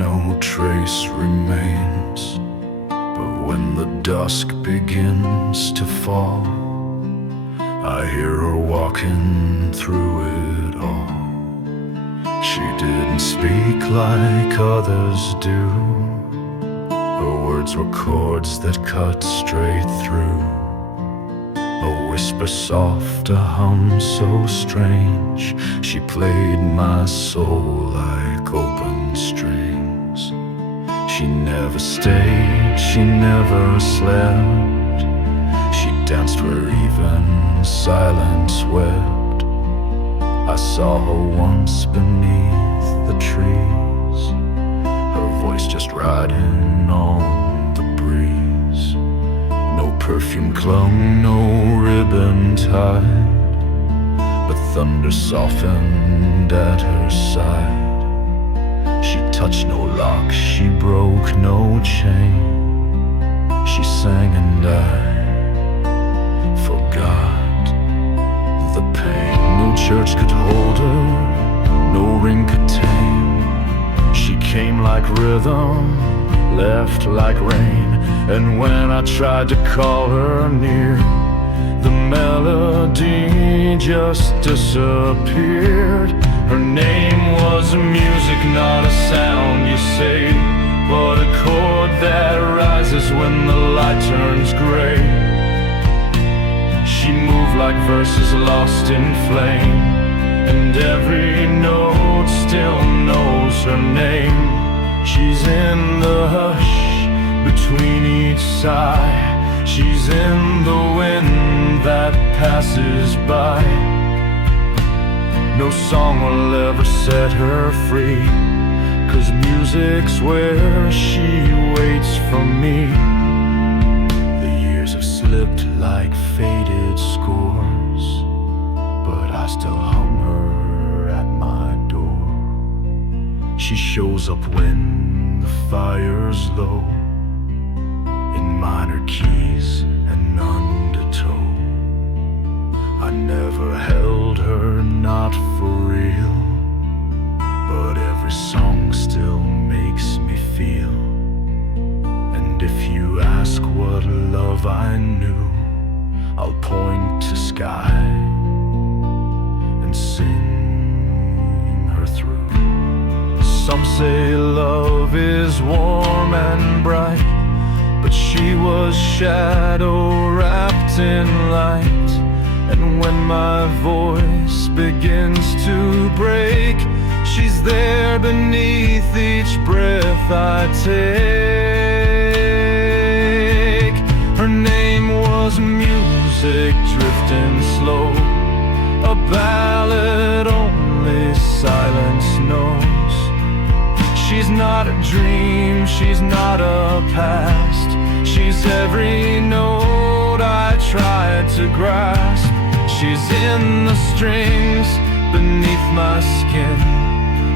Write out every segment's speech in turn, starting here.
no trace remains. But when the dusk begins to fall, I hear her walking through it all. She didn't speak like others do. Her words were chords that cut straight through. A whisper soft, a hum so strange. She played my soul like open strings. She never stayed, she never slept. She danced where even silence wept. I saw her once beneath the trees, her voice just riding on the breeze. No perfume clung, no ribbon tied, but thunder softened at her side. She touched no lock, she broke no chain. She sang and I forgot the pain. No church could hold her, no ring could tame. She came like rhythm, left like rain. And when I tried to call her near, the melody just disappeared. Her name was music, not a sound you say, but a chord that rises when the light turns gray. She moved like verses lost in flame, and every note still knows her name. She's in the hush between each sigh. She's in the wind that passes by. No song will ever set her free, 'cause music's where she waits for me. The years have slipped like faded scores, but I still hum her at my door. She shows up when the fire's low, in minor keys and undertow. I never held her, not for real, but every song still makes me feel. And if you ask what love I knew, I'll point to sky and sing her through. Some say love is warm and bright, but she was shadow wrapped in light. And when my voice begins to break, she's there beneath each breath I take. Her name was music, drifting slow, a ballad only silence knows. She's not a dream, she's not a past. She's every note I tried to grasp. She's in the strings beneath my skin,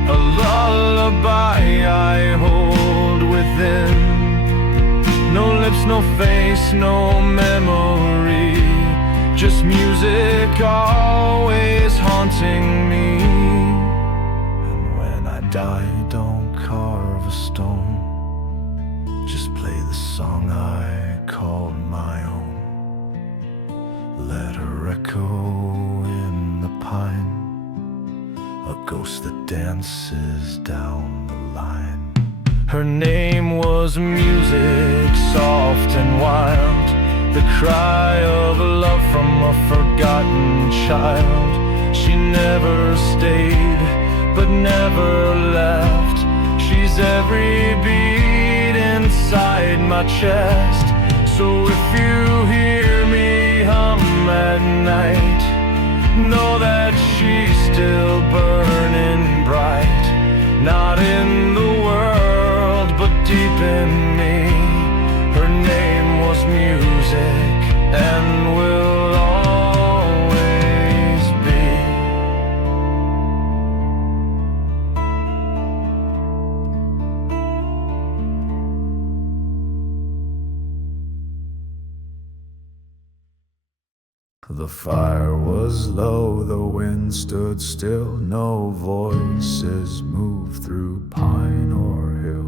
a lullaby I hold within. No lips, no face, no memory, just music always haunting me. And when I die, don't carve a stone, just play the song I called my own. Let her echo in the pine, a ghost that dances down the line. Her name was music, soft and wild, the cry of love from a forgotten child. She never stayed, but never left. She's every beat inside my chest. So if you hear me hum at night, know that she's still burning bright. Not in the world, but deep in me. Her name was music and will always be. The fire was low, the wind stood still, no voices moved through pine or hill.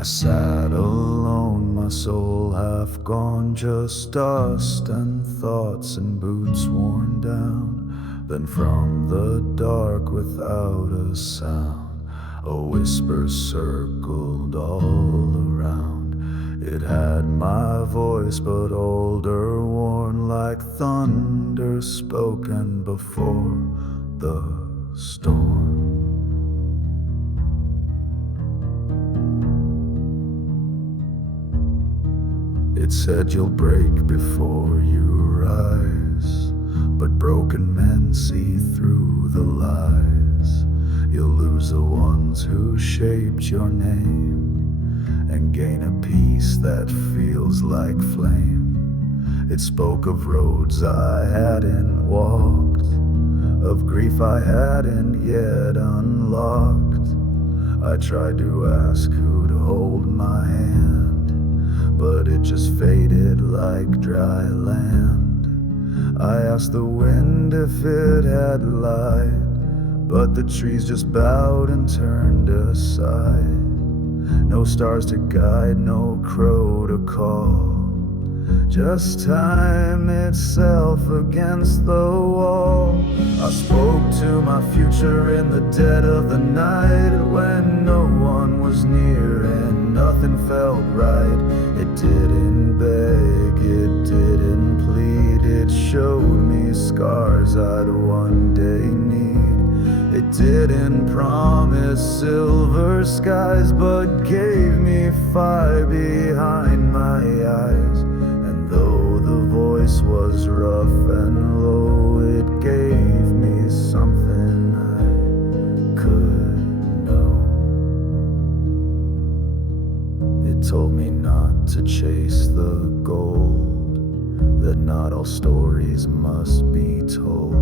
I sat alone, my soul half gone, just dust and thoughts and boots worn down. Then from the dark without a sound, a whisper circled all around. It had my voice but older, worn like thunder spoken before the storm. It said you'll break before you rise, but broken men see through the lies. You'll lose the ones who shaped your name and gain a peace that feels like flame. It spoke of roads I hadn't walked, of grief I hadn't yet unlocked. I tried to ask who'd hold my hand, but it just faded like dry land. I asked the wind if it had lied, but the trees just bowed and turned aside. No stars to guide, no crow to call, just time itself against the wall. I spoke to my future in the dead of the night, when no one was near and nothing felt right. It didn't beg, it didn't plead, it showed me scars I'd one day need. It didn't promise silver skies, but gave me fire behind my eyes. And though the voice was rough and low, it gave me something I could know. It told me not to chase the gold, that not all stories must be told.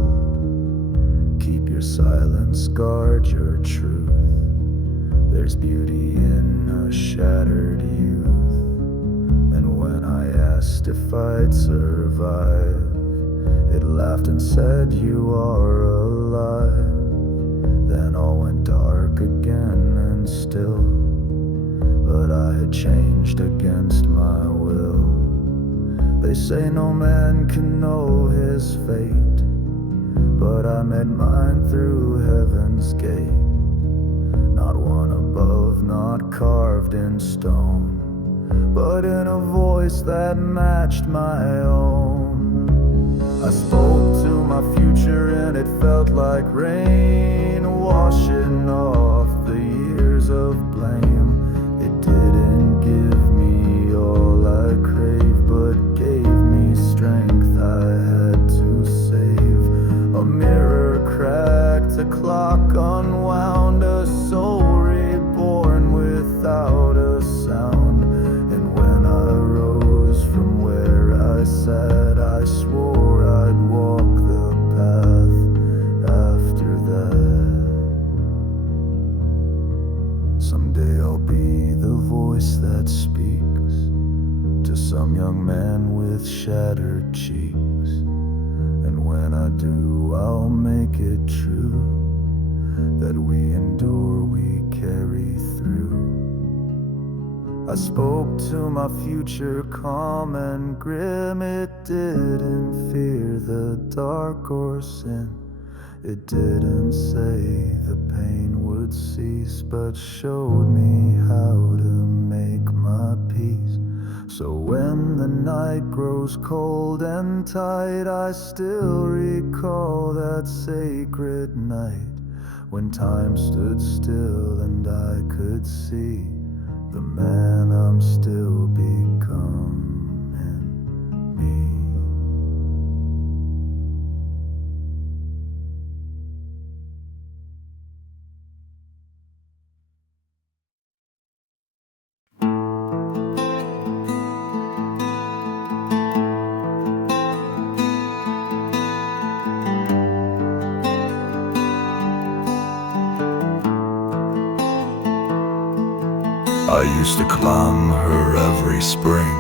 Keep your silence, guard your truth. There's beauty in a shattered youth. And when I asked if I'd survive, it laughed and said, you are alive. Then all went dark again and still, but I had changed against my will. They say no man can know his fate, but I met mine through heaven's gate. Not one above, not carved in stone, but in a voice that matched my own. I spoke to my future and it felt like rain, washing off the years of blame. It didn't give me all I craved, but gave me strength I had to save. A mirror cracked, a clock unwound, a soul reborn without a sound. And when I rose from where I sat, I swore I'd walk the path after that. Someday I'll be the voice that speaks to some young man with shattered cheeks. And when I do, I'll make it true that we endure, we carry through. I spoke to my future calm and grim. It didn't fear the dark or sin. It didn't say the pain would cease, but showed me how to make my peace. So when the night grows cold and tight, I still recall that sacred night, when time stood still and I could see the man I'm still becoming, me. I used to climb her every spring,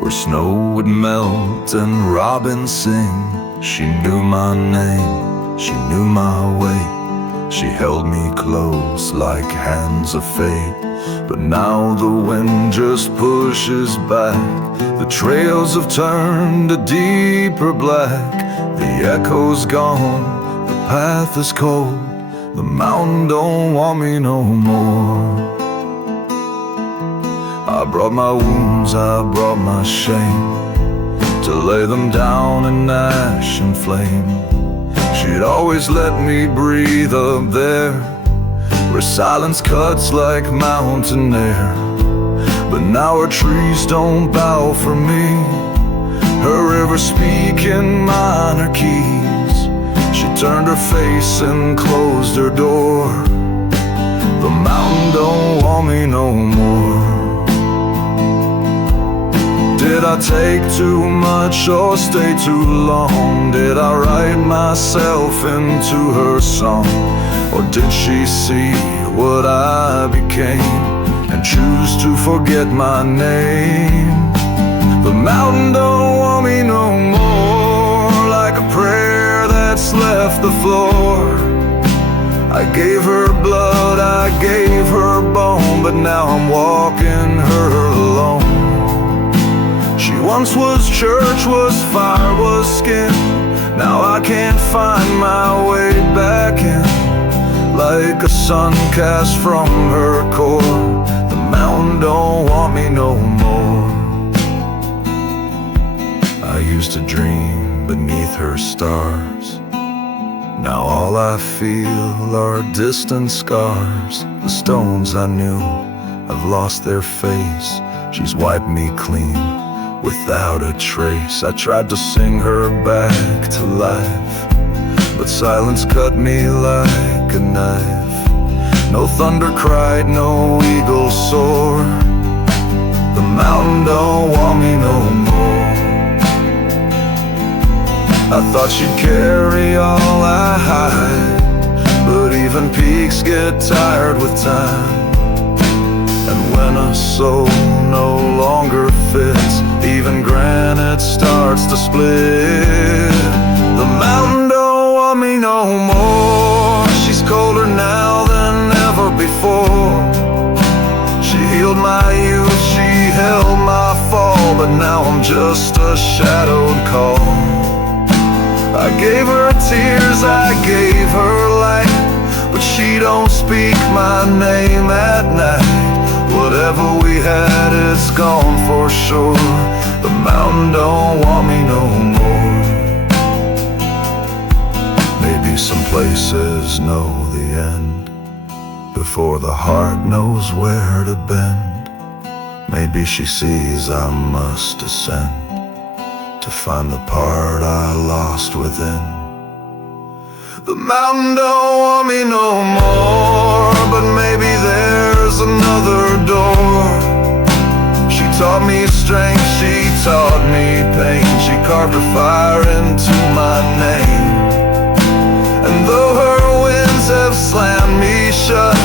where snow would melt and robins sing. She knew my name, she knew my way, She held me close like hands of fate. But now the wind just pushes back. The trails have turned a deeper black. The echo's gone, the path is cold. The mountain don't want me no more. I brought my wounds, I brought my shame, to lay them down in ash and flame. She'd always let me breathe up there, where silence cuts like mountain air. But now her trees don't bow for me, her rivers speak in minor keys. She turned her face and closed her door. The mountain don't want me no more. Did I take too much or stay too long? Did I write myself into her song? Or did she see what I became and choose to forget my name? The mountain don't want me no more, like a prayer that's left the floor. I gave her blood, I gave her bone, but now I'm walking her alone. She once was church, was fire, was skin. Now I can't find my way back in. Like a sun cast from her core, the mountain don't want me no more. I used to dream beneath her stars. Now all I feel are distant scars. The stones I knew have lost their face. She's wiped me clean without a trace. I tried to sing her back to life, but silence cut me like a knife. No thunder cried, no eagle soared. The mountain don't want me no more. I thought she'd carry all I hide, but even peaks get tired with time. And when a soul no longer fits, even granite starts to split. The mountain don't want me no more. She's colder now than ever before. She healed my youth, she held my fall, but now I'm just a shadowed call. I gave her tears, I gave her light, but she don't speak my name at night. Whatever we had, it's gone for sure. The mountain don't want me no more. Maybe some places know the end before the heart knows where to bend. Maybe she sees I must ascend to find the part I lost within. The mountain don't want me no more, but maybe there's another door. She taught me strength, she taught me pain. She carved her fire into my name. And though her winds have slammed me shut,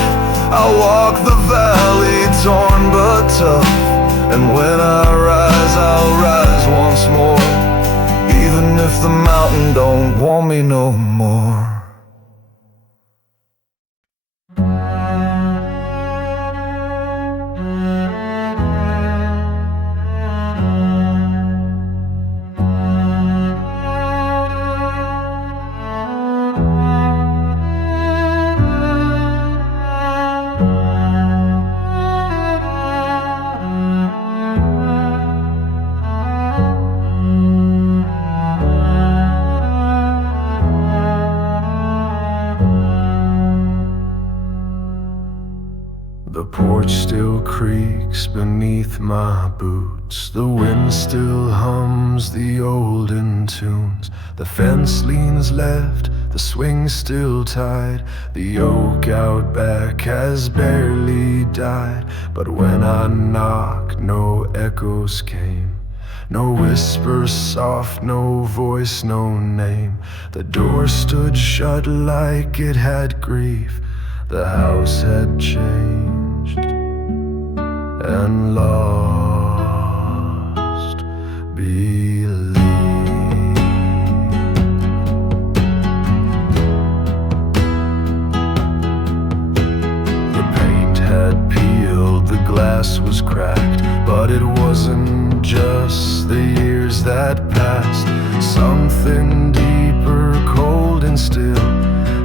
I'll walk the valley torn but tough. And when I rise, I'll rise once more, even if the mountain don't want me no more. The porch still creaks beneath my boots. The wind still hums the olden tunes. The fence leans left, the swing's still tied. The oak out back has barely died. But when I knocked, no echoes came. No whisper soft, no voice, no name. The door stood shut like it had grief. The house had changed and lost belief. glass was cracked. But it wasn't just the years that passed. Something deeper, cold and still,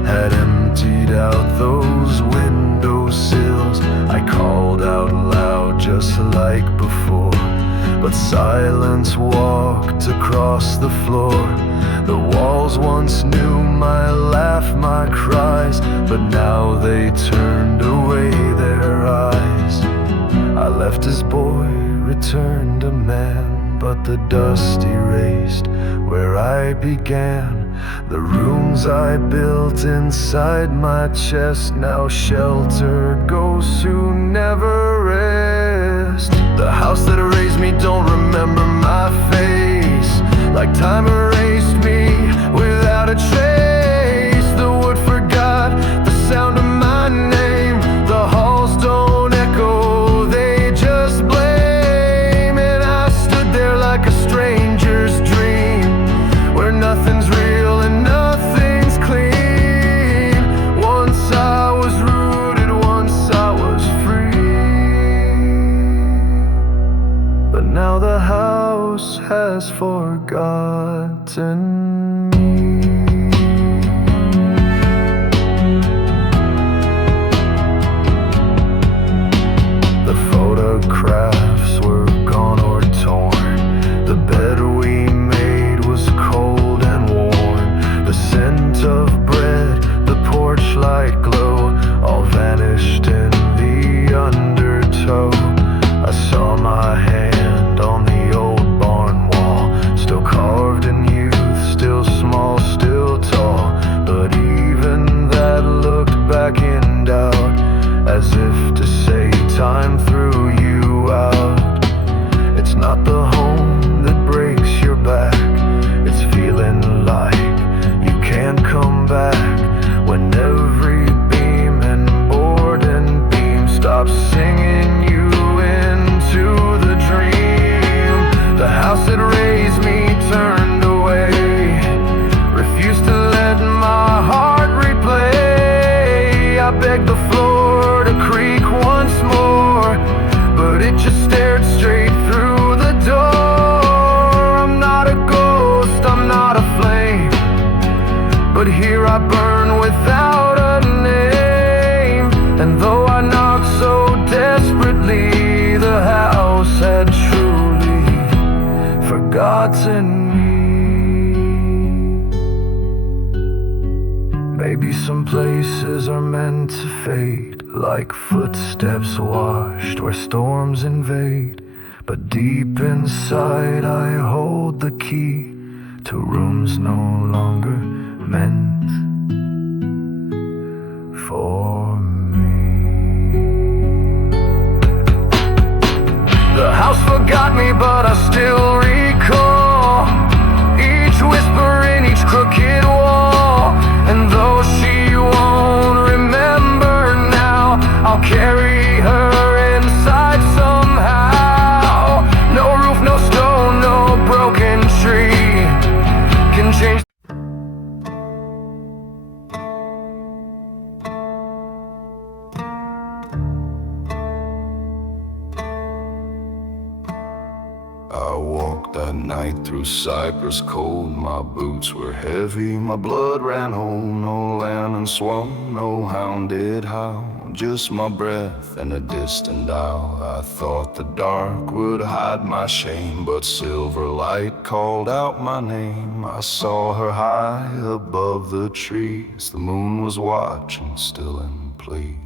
had emptied out those windowsills. I called out loud just like before, but silence walked across the floor. The walls once knew my laugh, my cries, but now they turned away their eyes. I left as boy, returned a man, but the dust erased where I began. The rooms I built inside my chest now shelter ghosts who never rest. The house that raised me don't remember my face, like time erased me without a trace. The wood forgot the sound of my name. The halls don't echo, they just blame. And I stood there like a stranger's dream, where nothing's real and nothing's clean. Once I was rooted, once I was free, but now the house has forgotten me. The photographs were gone or torn. The bed we made was cold and warm. The scent of bread, the porch light glow, all vanished in the undertow. I saw my hand on the old barn wall, still carved in youth, still small, still tall. But even that looked back in doubt, as if to say time threw you out. It's not the home that breaks your back, it's feeling like you can't come back. When every beam and board and beam stops singing you into the dream. The house that raised me turned away, refused to let my heart replay. I begged the floor to creak once more, but it just stared straight through the door. I'm not a ghost, I'm not a flame, but here I burn without a name. And though I knocked so desperately, the house had truly forgotten me. Maybe some places are meant to fade, like footsteps washed where storms invade. But deep inside I hold the key to rooms no longer meant for me. The house forgot me, but I still recall each whisper in each crooked wall. And though she won't remember now, I'll carry her inside somehow. No roof, no stone, no broken tree can change. I walked that night through Cypress cold. My boots were heavy, my blood ran home. No lantern swung, no hound did howl, just my breath and a distant owl. I thought the dark would hide my shame, but silver light called out my name. I saw her high above the trees, the moon was watching, still and pleased.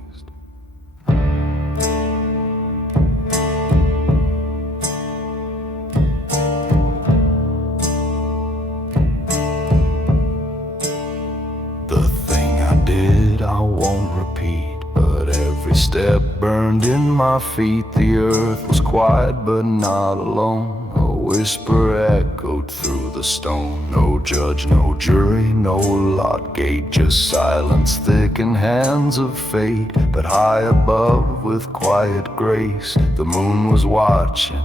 I won't repeat, but every step burned in my feet. The earth was quiet but not alone. A whisper echoed through the stone. No judge, no jury, no lot gate, just silence thick in hands of fate. But high above with quiet grace, the moon was watching,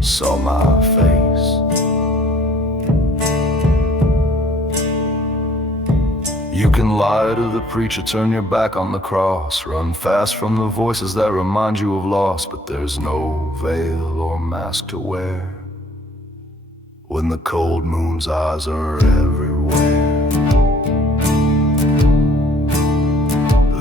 saw my face. You can lie to the preacher, turn your back on the cross, run fast from the voices that remind you of loss, but there's no veil or mask to wear when the cold moon's eyes are everywhere.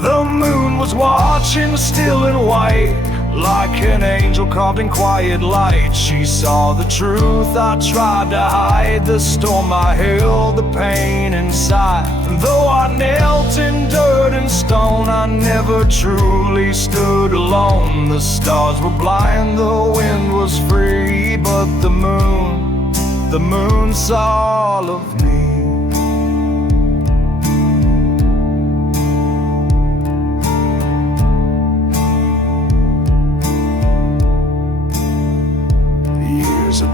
The moon was watching still and white, like an angel carved in quiet light. She saw the truth I tried to hide, the storm I held, the pain inside. And though I knelt in dirt and stone, I never truly stood alone. The stars were blind, the wind was free, but the moon saw all of me.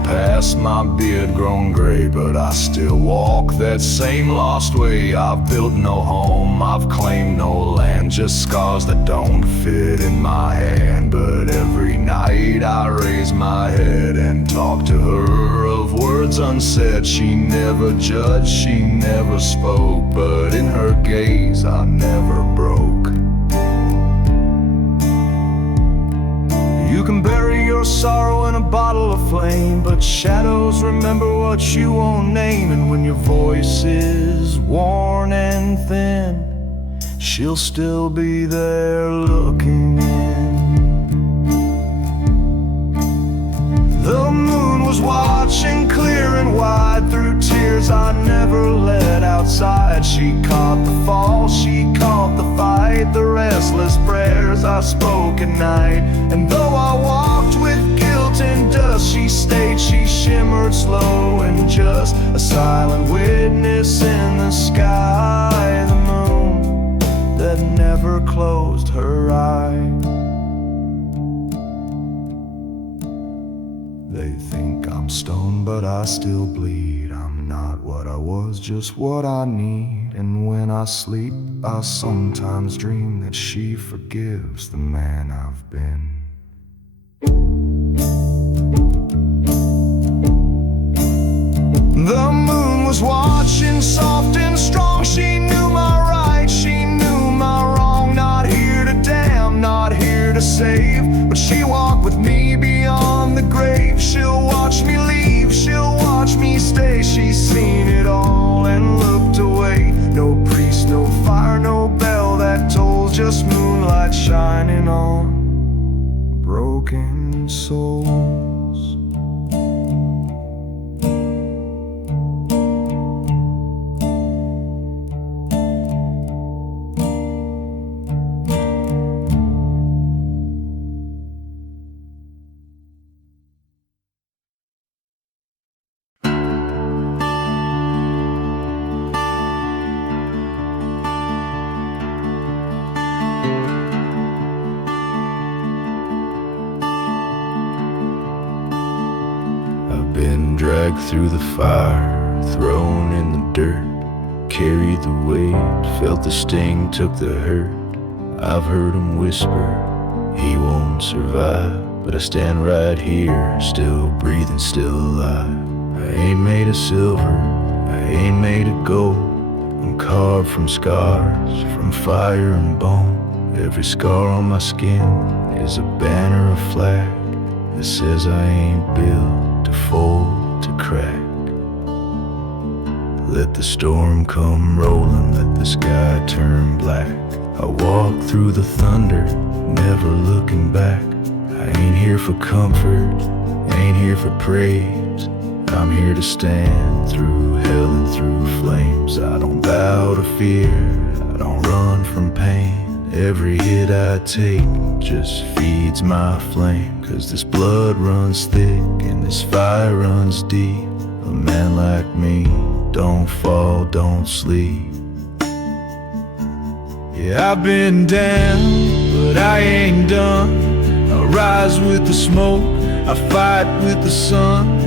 Past my beard grown gray, but I still walk that same lost way. I've built no home, I've claimed no land, just scars that don't fit in my hand. But every night I raise my head and talk to her of words unsaid. She never judged, she never spoke, but in her gaze I never broke. You can bury your sorrow in a bottle of flame, but shadows remember what you won't name. And when your voice is worn and thin, she'll still be there looking in. The moon was watching clear and wide through tears I never let outside. She caught the fall, she caught the fight, the restless prayers I spoke at night. And though I walked with guilt and dust, she stayed, she shimmered slow and just, a silent witness in the sky. The moon that never closed her eye. They think I'm stoned, but I still bleed. I'm not what I was, just what I need. And when I sleep, I sometimes dream that she forgives the man I've been. The moon was watching soft and strong. She knew my right, she knew my wrong. Not here to damn, not here to save, but she walked with me beyond the grave. She'll watch me leave, she'll watch me stay. She's seen it all and looked away. No priest, no fire, no bell that tolls, just moonlight shining on broken souls. Been dragged through the fire, thrown in the dirt, carried the weight, felt the sting, took the hurt. I've heard him whisper, he won't survive, but I stand right here, still breathing, still alive. I ain't made of silver, I ain't made of gold. I'm carved from scars, from fire and bone. Every scar on my skin is a banner, a flag that says I ain't built to fold, to crack. Let the storm come rolling, let the sky turn black. I walk through the thunder, never looking back. I ain't here for comfort, ain't here for praise. I'm here to stand through hell and through flames. I don't bow to fear, I don't run from pain. Every hit I take just feeds my flame, 'cause this blood runs thick and this fire runs deep. A man like me don't fall, don't sleep. Yeah, I've been down, but I ain't done. I rise with the smoke, I fight with the sun.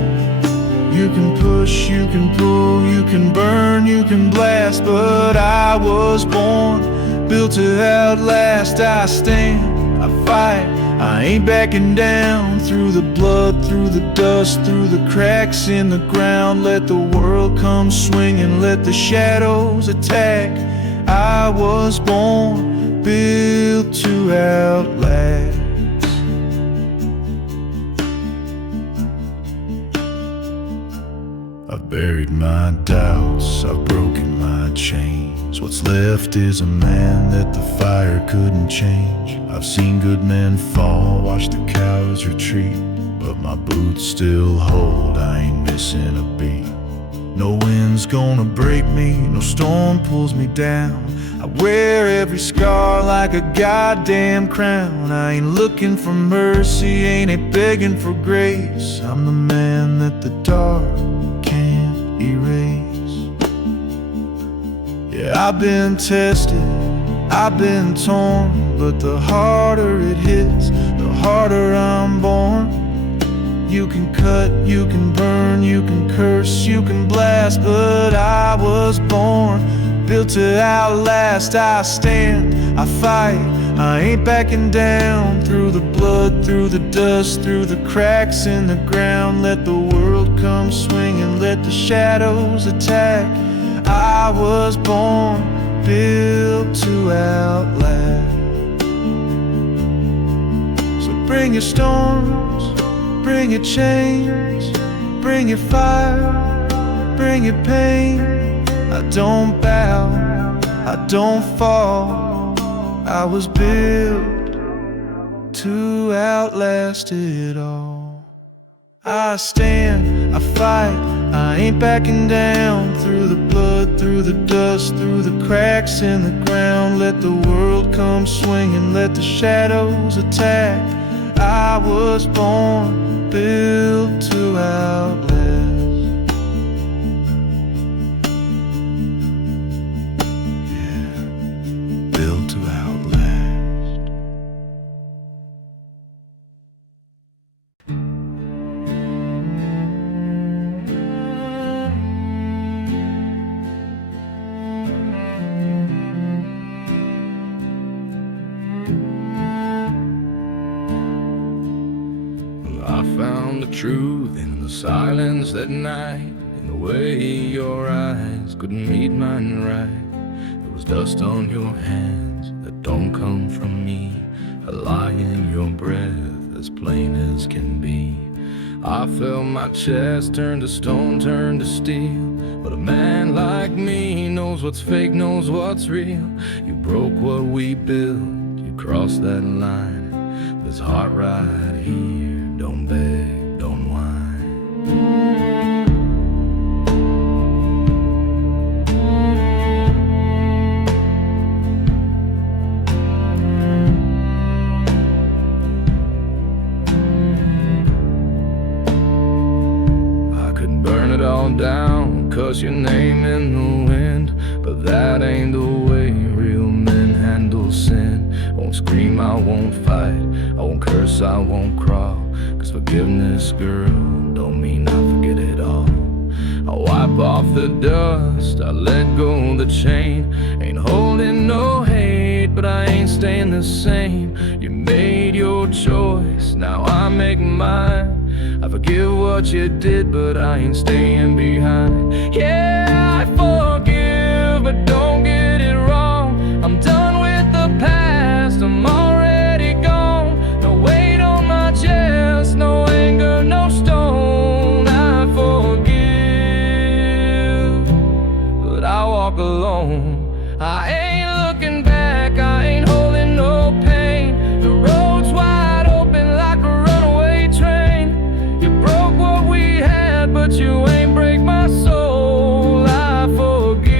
You can push, you can pull, you can burn, you can blast, but I was born, built to outlast. I stand, I fight, I ain't backing down. Through the blood, through the dust, through the cracks in the ground. Let the world come swinging, let the shadows attack. I was born, built to outlast. I've buried my doubts, I've broken my chains. What's left is a man that the fire couldn't change. I've seen good men fall, watched the cows retreat, but my boots still hold, I ain't missing a beat. No wind's gonna break me, no storm pulls me down. I wear every scar like a goddamn crown. I ain't looking for mercy, ain't begging for grace. I'm the man that the dark can't erase. Yeah, I've been tested, I've been torn, but the harder it hits, the harder I'm born. You can cut, you can burn, you can curse, you can blast, but I was born, built to outlast. I stand, I fight, I ain't backing down. Through the blood, through the dust, through the cracks in the ground. Let the world come swinging, let the shadows attack. I was born, built to outlast. So bring your storms, bring your chains, bring your fire, bring your pain. I don't bow, I don't fall. I was built to outlast it all. I stand, I fight, I ain't backing down. Through the blood, through the dust, through the cracks in the ground. Let the world come swinging, let the shadows attack. I was born, built to outlast. Yeah, built to outlast. I found the truth in the silence that night, in the way your eyes couldn't meet mine right. There was dust on your hands that don't come from me, a lie in your breath as plain as can be. I felt my chest turn to stone, turn to steel, but a man like me knows what's fake, knows what's real. You broke what we built, you crossed that line. This heart right here, don't beg, don't whine. I could burn it all down, cuss your name in the wind, but that ain't the way real men handle sin. I won't scream, I won't fight, I won't curse, I won't crawl, 'cause forgiveness, girl, don't mean I forget it all. I wipe off the dust, I let go the chain. Ain't holding no hate, but I ain't staying the same. You made your choice, now I make mine. I forgive what you did, but I ain't staying behind. Yeah, I forgive, but don't get it wrong. I'm done with the past, I'm already gone. No weight on my chest, no anger, no stone. I forgive, but I walk alone. I ain't looking back, I ain't holding no pain. The road's wide open like a runaway train. You broke what we had, but you ain't break my soul. I forgive,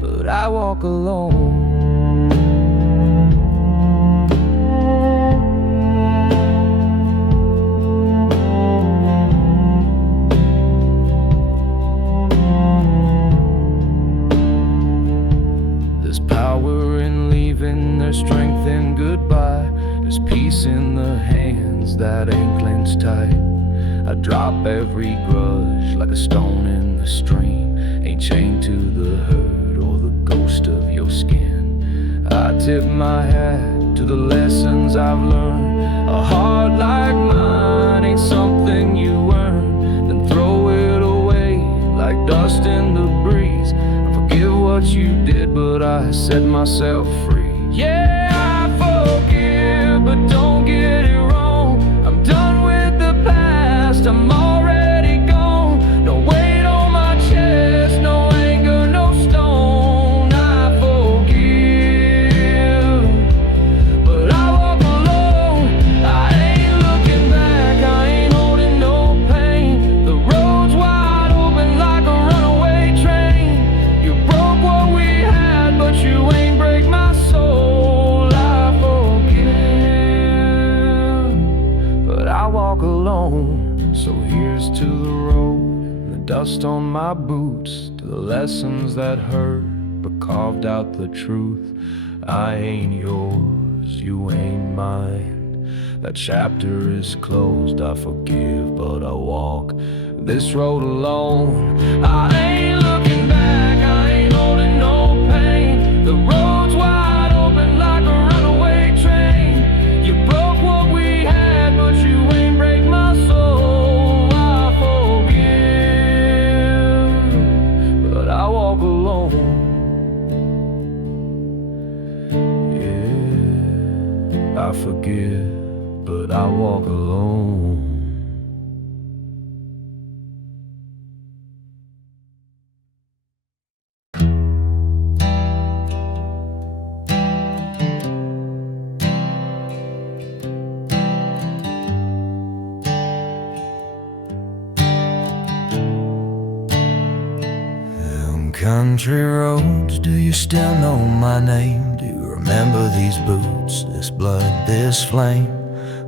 but I walk alone. There's power in leaving, there's strength in goodbye. There's peace in the hands that ain't clenched tight. I drop every grudge like a stone in the stream. Ain't chained to the hurt or the ghost of your skin. I tip my hat to the lessons I've learned. A heart like mine ain't something you earn, then throw it away like dust in the breeze. I forgive forget, but I set myself free. Yeah, I forgive, but don't get it wrong. I'm done with the past, I'm already gone. No weight on my chest, no anger, no stone. I forgive, but I walk alone. I ain't looking back, I ain't holding no pain. The road's wide open like a runaway train. You broke what we had, but you ain't break my soul. I forgive, but I walk alone. So here's to the road, and the dust on my boots, to the lessons that hurt but carved out the truth. I ain't yours, you ain't mine. That chapter is closed. I forgive, but I walk this road alone. I ain't looking back, I ain't holding no pain. The road's wide open like a runaway train. You broke what we had, but you ain't break my soul. I forgive, but I walk alone. Yeah, I forgive, but I walk alone. Country roads, do you still know my name? Do you remember these boots, this blood, this flame?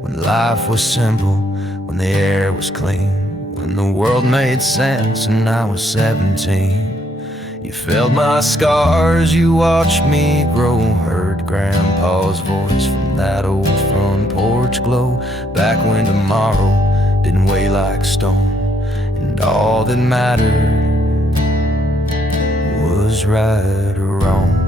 When life was simple, when the air was clean, when the world made sense and I was 17. You felt my scars, you watched me grow, heard Grandpa's voice from that old front porch glow. Back when tomorrow didn't weigh like stone, and all that mattered was right or wrong.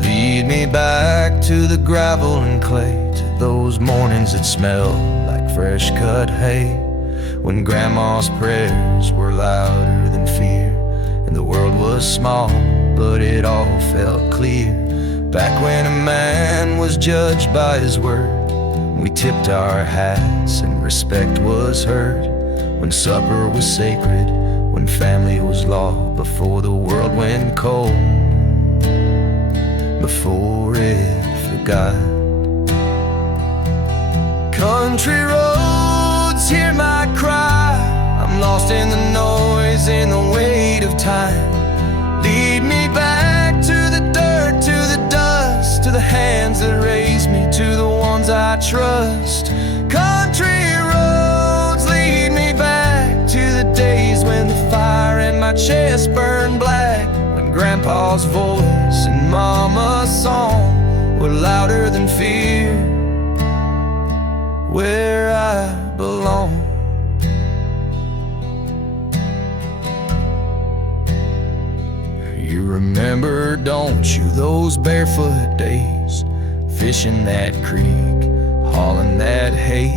Lead me back to the gravel and clay, to those mornings that smelled like fresh cut hay, when Grandma's prayers were louder than fear, and the world was small, but it all felt clear. Back when a man was judged by his word, we tipped our hats and respect was heard, when supper was sacred, when family was law, before the world went cold, before it forgot. Country roads, hear my cry. I'm lost in the noise, in the weight of time. Lead me back to the dirt, to the dust, to the hands that raised me, to the ones I trust. Country roads, lead me back to the days when the fire in my chest burned black, when Grandpa's voice and Mama's song were louder than fear, where I belong. You remember, don't you, those barefoot days, fishing that creek, hauling that hay,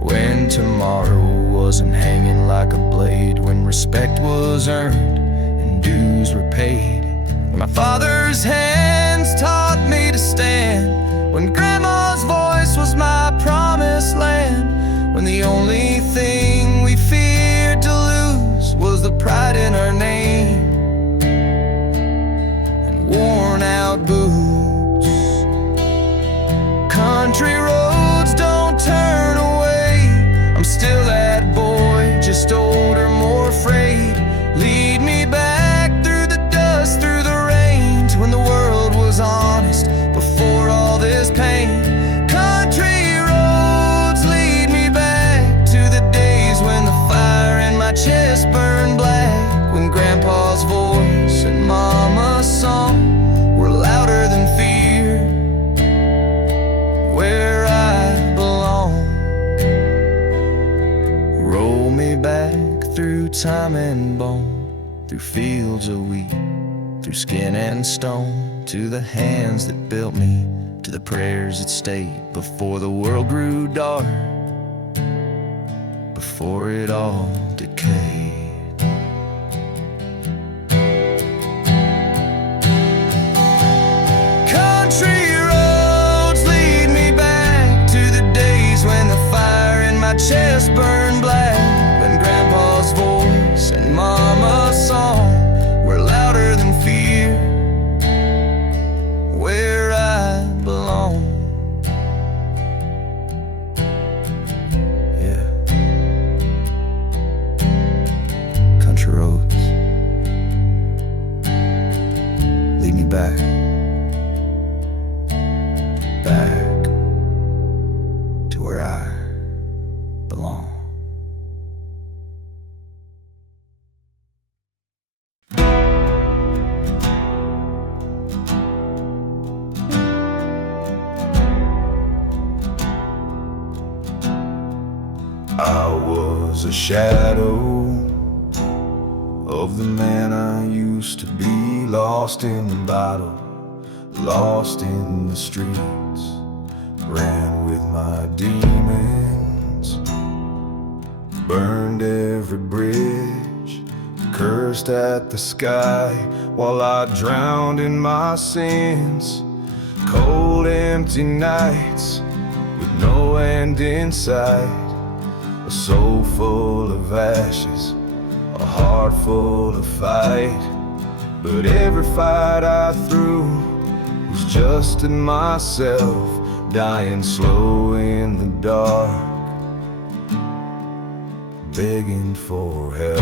when tomorrow wasn't hanging like a blade, when respect was earned and dues were paid, when my father's hands taught me to stand, when Grandma's voice was my promised land, when the only thing we feared to lose was the pride in our name and worn out boots. Country roads, don't turn away, I'm still that boy, just older, more afraid. Lead me back through the dust, through the rain, to when the world was honest, before all this pain. Country roads, lead me back to the days when the fire in my chest burned black, when Grandpa's voice and Mama's song were louder than fear, where I belong. Roll me back through time and bone, through fields of wheat, through skin and stone, to the hands that built me, to the prayers that stayed before the world grew dark, before it all decayed. Country roads lead me back to the days when the fire in my chest burned black, when Grandpa's voice and Mama's song were louder than fear. Where I belong. Yeah. Country roads lead me back. Back to where I belong. I was a shadow of the man I used to be, lost in the battle, lost in the streets, ran with my demons, burned every bridge, cursed at the sky while I drowned in my sins. Cold empty nights with no end in sight, a soul full of ashes, a heart full of fight. But every fight I threw was just in myself, dying slow in the dark, begging for help.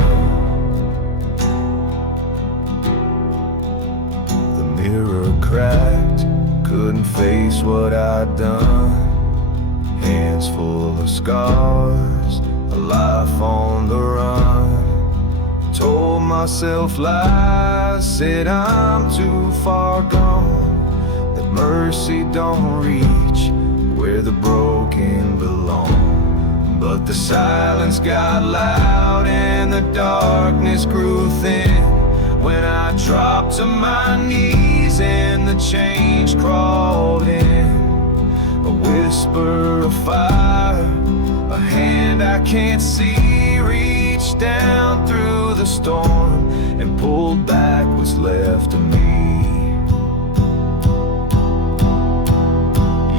The mirror cracked, couldn't face what I'd done. Hands full of scars, a life on the run. Told myself lies, said I'm too far gone, that mercy don't reach where the broken belong. But the silence got loud and the darkness grew thin, when I dropped to my knees and the change crawled in. A whisper of fire, a hand I can't see, reached down through the storm and pulled back what's left of me.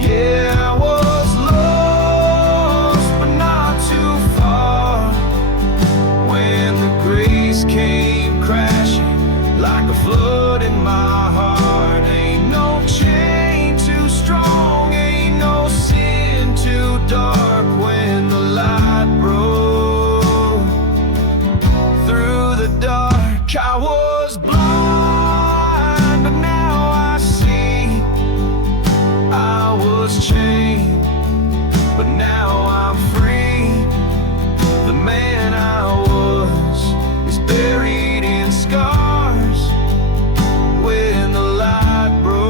Yeah, I was lost, but not too far, when the grace came crashing like a flood in my heart. Ain't no chain too strong, ain't no sin too dark, when the light broke through the dark. I was blind, but now I see. I was chained, but now I'm free. The man I was is buried in scars, when the light broke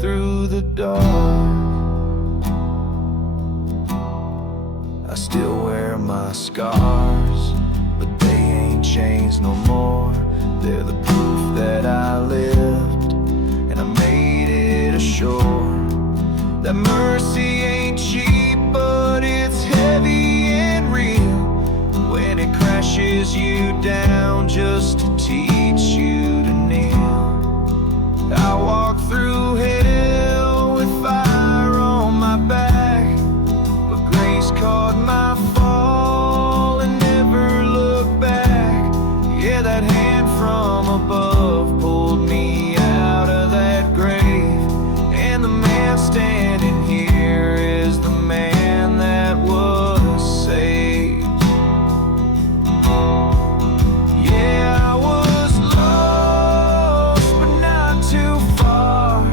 through the dark. I still wear my scars, but they ain't chains no more. They're the proof that I lived and I made it ashore. That mercy ain't cheap, but it's heavy and real, when it crashes you down just to teach you to kneel. I walk through hell with fire on my back, but grace caught my fall and never looked back. Yeah, that hand from above pulled me out of that grave, and the man standing here is the man that was saved. Yeah, I was lost, but not too far,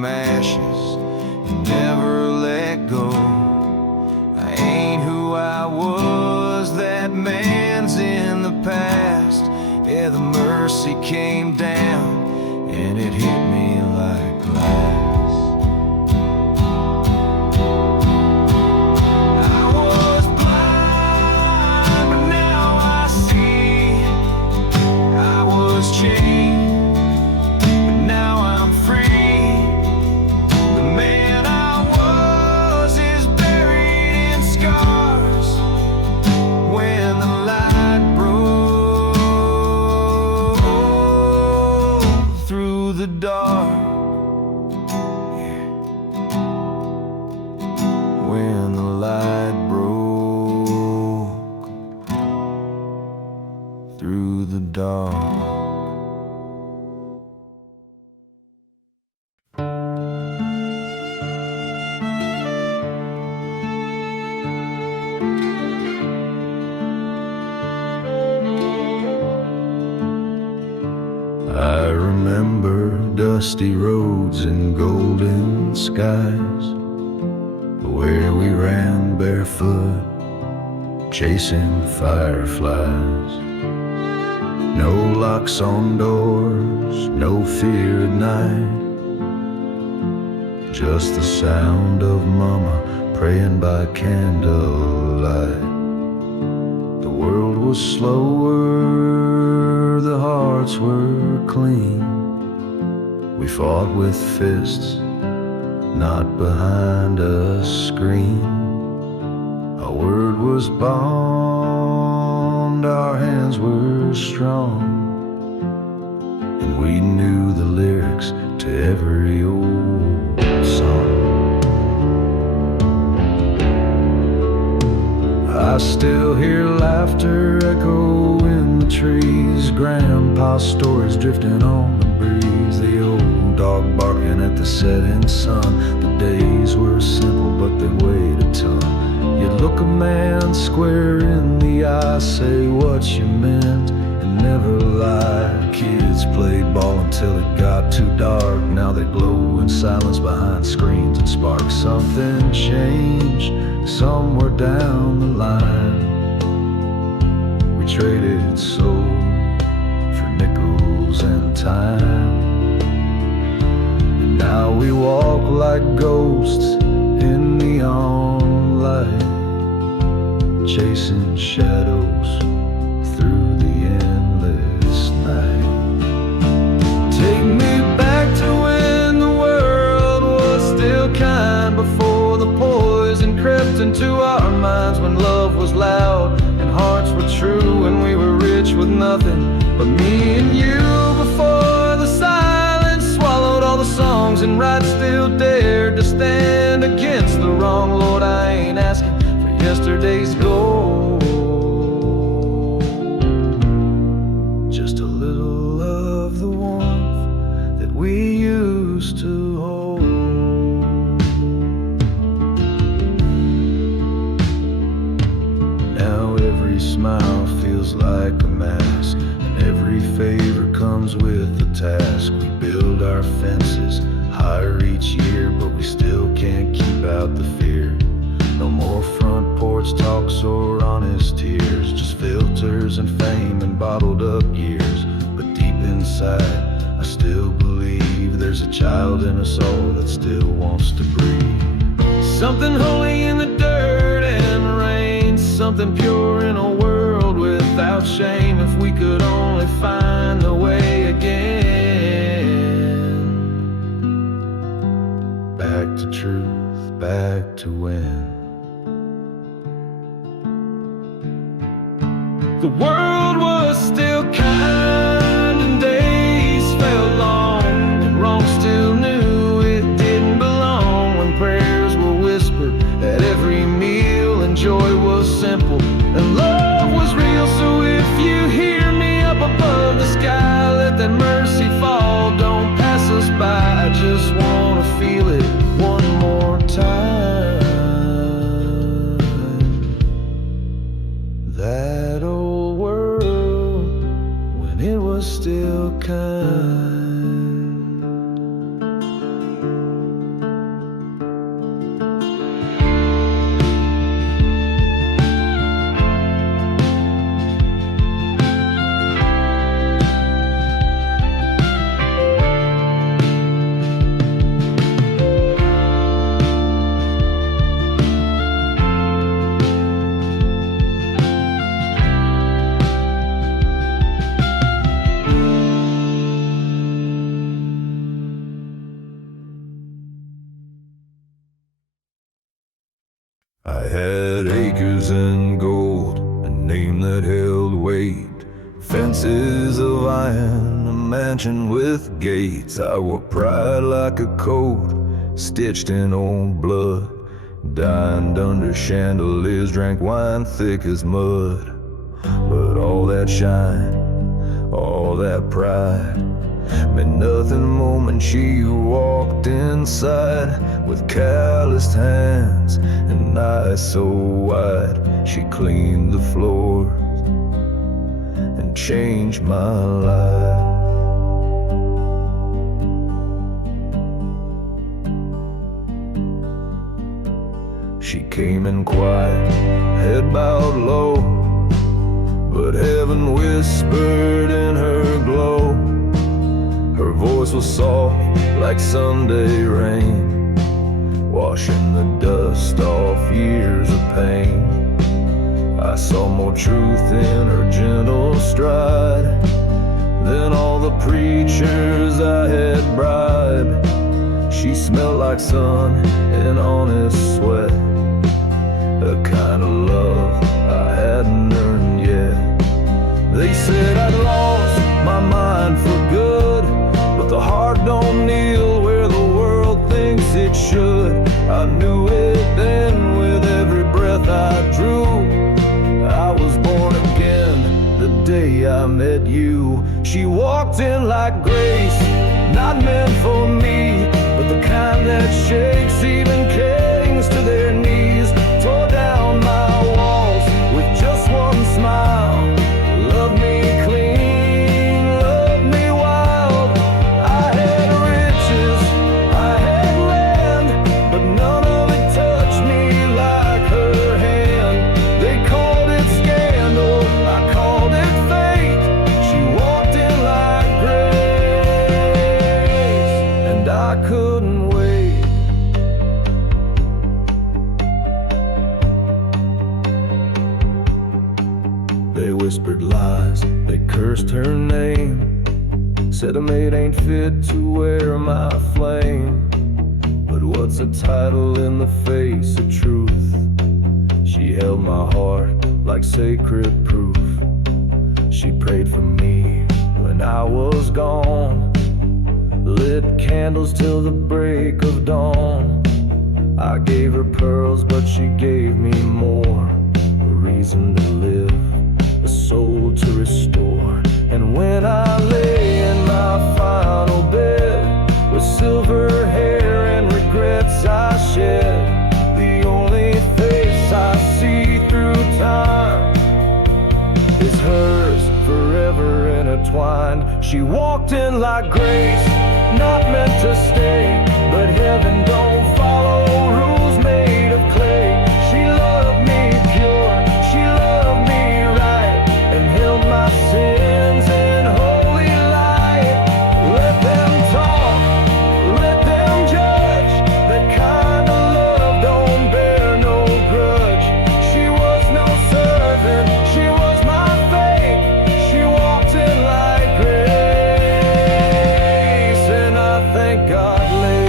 from ashes and never let go. I ain't who I was, that man's in the past. Yeah, the mercy came down and it hit me like glass. The dark, yeah. When the light broke through the dark. I remember dusty roads and golden skies, where we ran barefoot, chasing fireflies. No locks on doors, no fear at night, just the sound of Mama praying by candlelight. The world was slower, the hearts were clean. We fought with fists, not behind a screen. Our word was bond, our hands were strong, and we knew the lyrics to every old song. I still hear laughter echo in the trees, Grandpa's stories drifting on the breeze, the old dog barking at the setting sun. The days were simple, but they weighed a ton. You look a man square in the eye, say what you meant, and never lie. Kids played ball until it got too dark. Now they glow in silence behind screens and spark. Something changed somewhere down the line. We traded soul for nickels and time, and now we walk like ghosts in neon light, chasing shadows through the endless night. Take me back to when the world was still kind, before the poison crept into our minds, when love was loud and hearts were true, and we were rich with nothing but me and you. Before the silence swallowed all the songs and right still dared to stand against the wrong. Lord, I ain't asking for yesterday's gold, just a little of the warmth that we used to hold. Now every smile feels like a mask, and every favor comes with a task. We build our fences higher each year, but we still can't keep out the fear. No more front porch talks or honest tears, just filters and fame and bottled up years. But deep inside, I still believe there's a child in us all that still wants to breathe. Something holy in the dirt and rain, something pure in a world without shame. If we could only find the way again, back to truth, back to when the world was still kind and days felt long, and wrong still knew it didn't belong. When prayers were whispered at every meal, and joy was simple and love was real. So if you hear me up above the sky, let that mercy fall, don't pass us by. I just wanna feel it one more time. That old world when it was still kind. I had acres and gold, a name that held weight, fences of iron, a mansion with gates. I wore pride like a coat, stitched in old blood, dined under chandeliers, drank wine thick as mud. But all that shine, all that pride, meant nothing the moment she walked inside. With calloused hands and eyes so wide, she cleaned the floors and changed my life. She came in quiet, head bowed low, but heaven whispered in her glow. Her voice was soft like Sunday rain, washing the dust off years of pain. I saw more truth in her gentle stride than all the preachers I had bribed. She smelled like sun and honest sweat, a kind of love I hadn't earned yet. They said I'd lost my mind for good, but the heart don't kneel where the world thinks it should. I knew it then with every breath I drew. I was born again the day I met you. She walked in like grace, not meant for me, but the kind that shakes even kings to their knees. Tore down my walls with just one smile. Love me clean, love me wild. I had riches, I had land, but none of it touched me like her hand. They called it scandal, I called it fate. She walked in like grace, and I couldn't wait. They whispered lies, they cursed her name, said a maid ain't fit to wear my flame. But what's a title in the face of truth? She held my heart like sacred proof. She prayed for me when I was gone, lit candles till the break of dawn. I gave her pearls, but she gave me more, a reason to live, a soul to restore. And when I lay in my final bed with silver hair and regrets I shed, the only face I see through time is hers, forever intertwined. She walked in like grace, not meant to stay, but heaven don't follow rules made of clay. She loved me pure, she loved me right, and held my sins in holy light. Let them talk, let them judge, that kind of love don't bear no grudge. She was no servant, she was my fate. She walked in like grace, and I thank God late.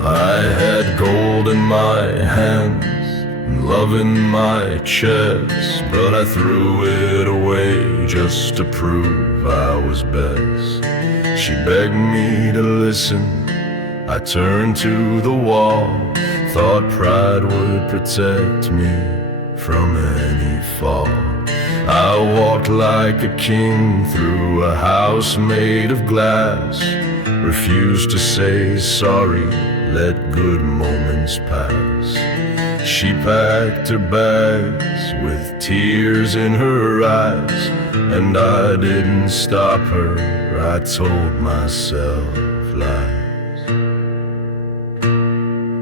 I had gold in my hands and love in my chest, but I threw it away just to prove I was best. She begged me to listen, I turned to the wall, thought pride would protect me from any fall. I walked like a king through a house made of glass, refused to say sorry, let good moments pass. She packed her bags with tears in her eyes, and I didn't stop her, I told myself lies.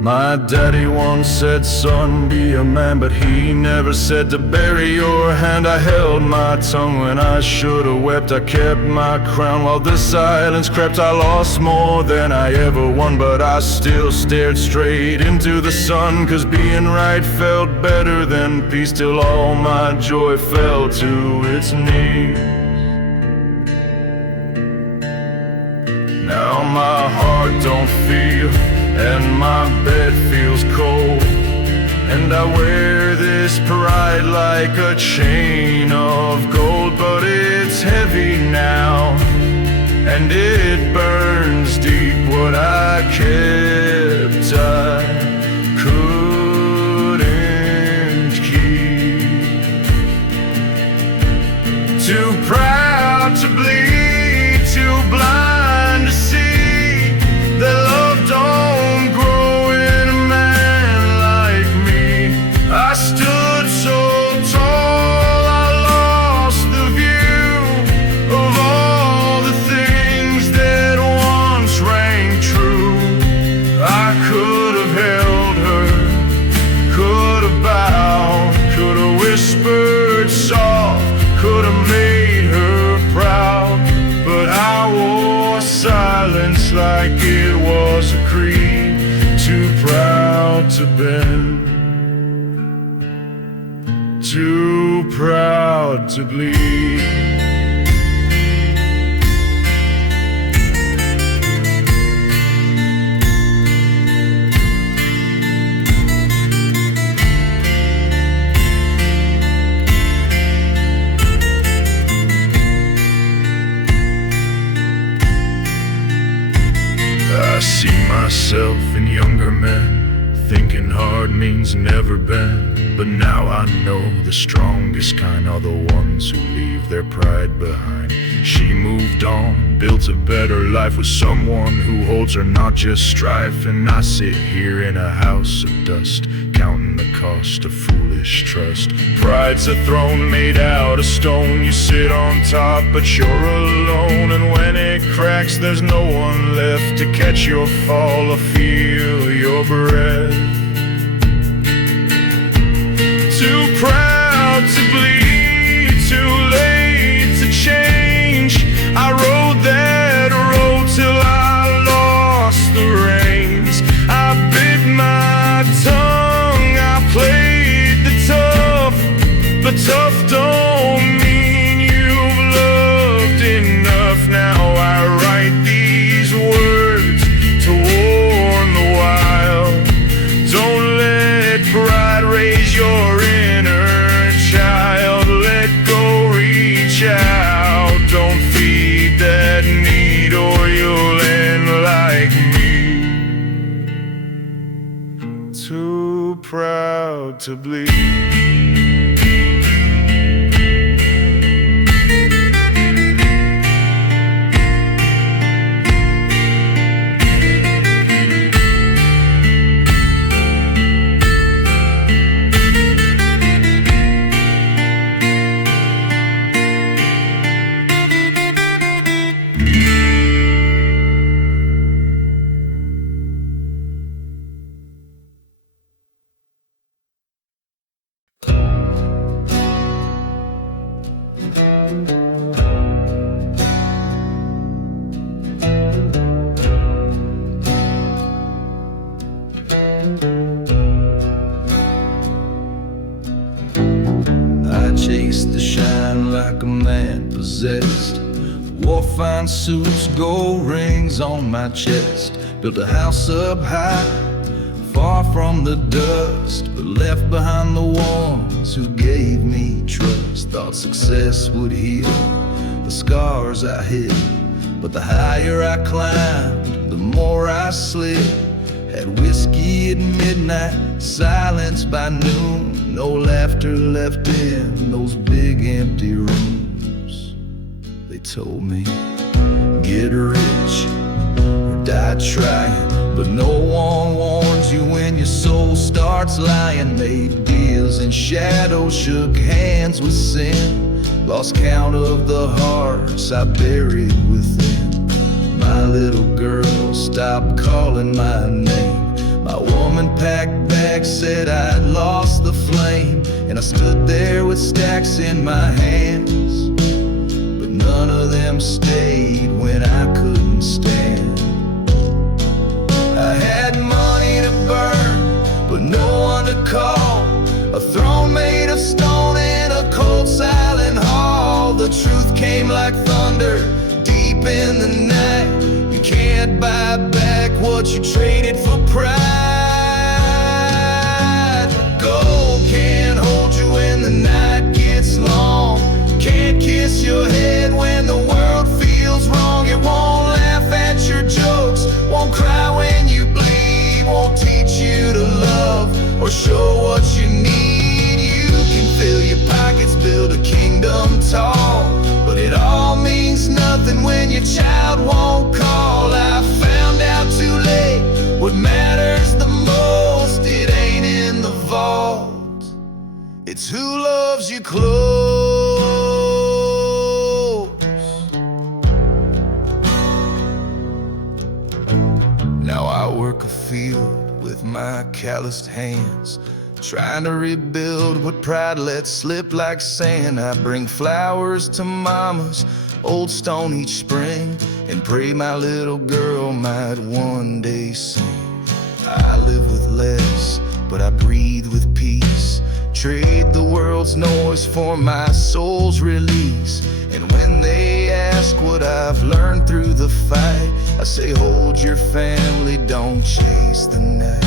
My daddy once said, son, be a man, but he never said to bury your hand. I held my tongue when I should have wept. I kept my crown while the silence crept. I lost more than I ever won, but I still stared straight into the sun, 'cause being right felt better than peace, till all my joy fell to its knees. Now my heart don't feel, and my bed feels cold, and I wear this pride like a chain of gold. But it's heavy now, and it burns deep. What I kept I couldn't keep. Too proud to bleed, too blind to see that love don't grow in a man like me. I stood so tall, I lost the view of all the things that once rang true. I could have held her, could have bowed, could have whispered soft, could have made her proud, but I wore silence like it was a creed. Too proud to bend, too proud to bleed. I see myself in younger men, thinking hard means never bend. But now I know the strongest kind are the ones who leave their pride behind. She moved on, built a better life with someone who holds her, not just strife. And I sit here in a house of dust, counting the cost of foolish trust. Pride's a throne made out of stone. You sit on top, but you're alone. And when it cracks, there's no one left to catch your fall or feel your breath. Too proud to bleed, too late to change. I rode that road till I lost the reins. I bit my tongue, I played the tough, but tough don't mean you've loved enough. Now I write these words to warn the wild. Don't let pride raise your inner child. Let go, reach out. Don't feed that need, or you'll end like me. Too proud to bleed. Chased the shine like a man possessed. Wore fine suits, gold rings on my chest. Built a house up high, far from the dust, but left behind the ones who gave me trust. Thought success would heal the scars I hid, but the higher I climbed, the more I slid. Had whiskey at midnight, silence by noon, no laughter left in those big empty rooms. They told me, get rich or die trying, but no one warns holds you when your soul starts lying. Made deals in shadows, shook hands with sin. Lost count of the hearts I buried within. My little girl stopped calling my name. My woman packed bags, said I'd lost the flame. And I stood there with stacks in my hands, but none of them stayed when I couldn't stand. I had money to burn, but no one to call. A throne made of stone in a cold silent hall. The truth came like thunder deep in the night. You can't buy back what you traded for pride. Gold can't hold you when the night gets long. Can't kiss your head when the world feels wrong. It won't laugh at your jokes, won't cry when you bleed, won't teach you to love or show what you need. You can fill your pockets, build a kingdom tall, but it all means nothing when your child won't call. I found out too late what matters the most. It ain't in the vault, it's who loves you close. Now I work a field with my calloused hands, trying to rebuild what pride let slip like sand. I bring flowers to mama's old stone each spring, and pray my little girl might one day sing. I live with less, but I breathe with peace. Trade the world's noise for my soul's release. And when they ask what I've learned through the fight, I say hold your family, don't chase the night.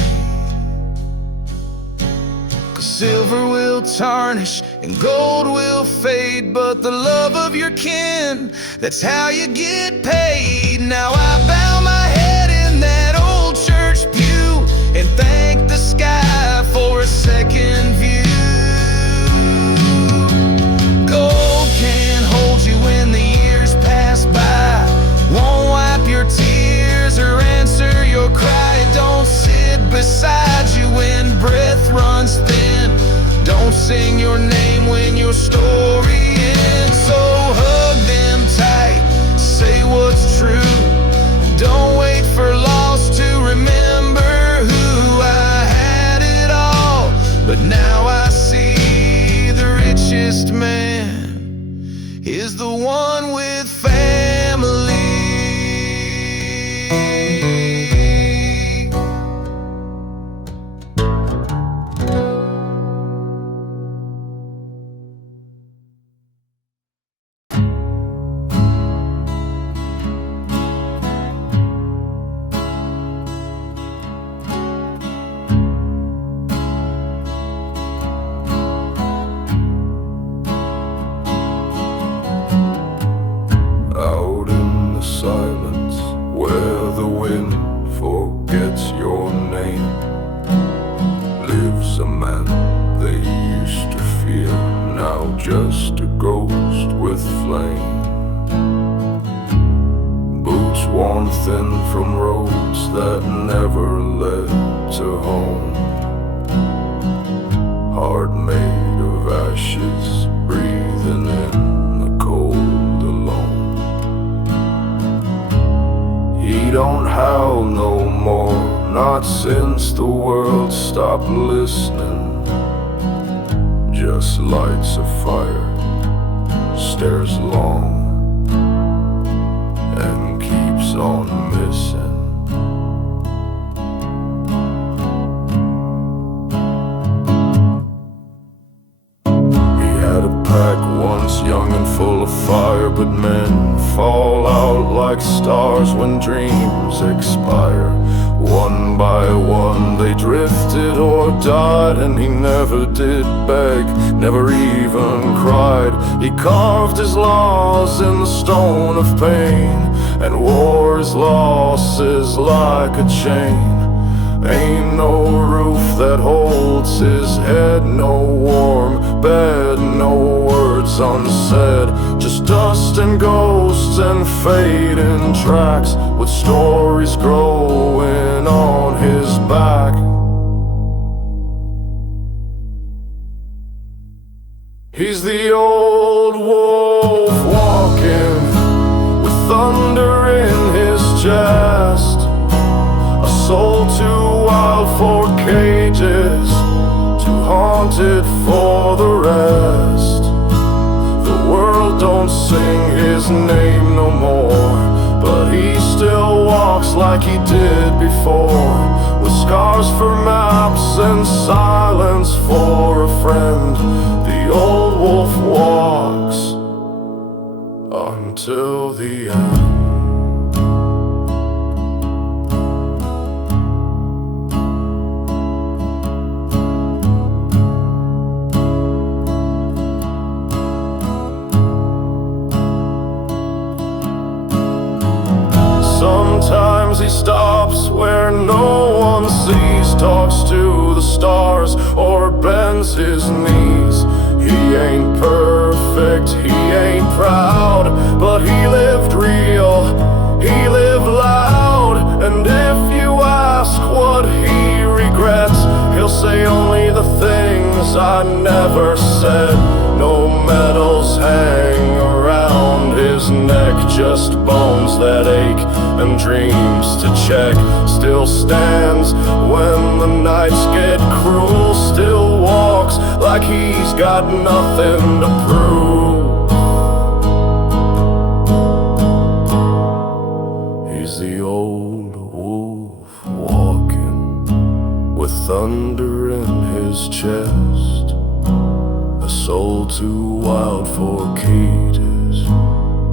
Silver will tarnish and gold will fade, but the love of your kin, that's how you get paid. Now I bow my head in that old church pew and thank the sky for a second view. Gold can't hold you when the years pass by, won't wipe your tears or answer your cry. Don't sit beside you when breath runs thin, don't sing your name when your story ends. So hug them tight, say what's true, don't wait for loss to remember who. I had it all, but now I see the richest man is the one with family. Silence where the wind forgets your name, lives a man they used to fear, now just a ghost with flame. Boots worn thin from roads that never led to home, heart made of ashes, breathing in the cold alone. He don't howl no more, not since the world stopped listening. Just lights a fire, stares long, and keeps on missing. He had a pack once, young and full of fire, but men fall out like stars when dreams expire. One by one they drifted or died, and he never did beg, never even cried. He carved his laws in the stone of pain, and wore his losses like a chain. Ain't no roof that holds his head, no warm bed, no words unsaid, just dust and ghosts and fading tracks with stories growing on his back. He's the old wolf walking with thunder in his chest, a soul too wild for cages, too haunted for the rest. The world don't sing his name no more, but he still walks like he did before, with scars for maps and silence for a friend. The old wolf walks until the end. Sometimes he stops where no one sees, talks to the stars or bends his knees. He ain't perfect, he ain't proud, but he lived real, he lived loud. And if you ask what he regrets, he'll say only the things I never said. No medals hang around his neck, just bones that ache and dreams to check. Still stands when the nights get cruel, still walks like he's got nothing to prove. He's the old wolf walking with thunder in his chest, a soul too wild for cages,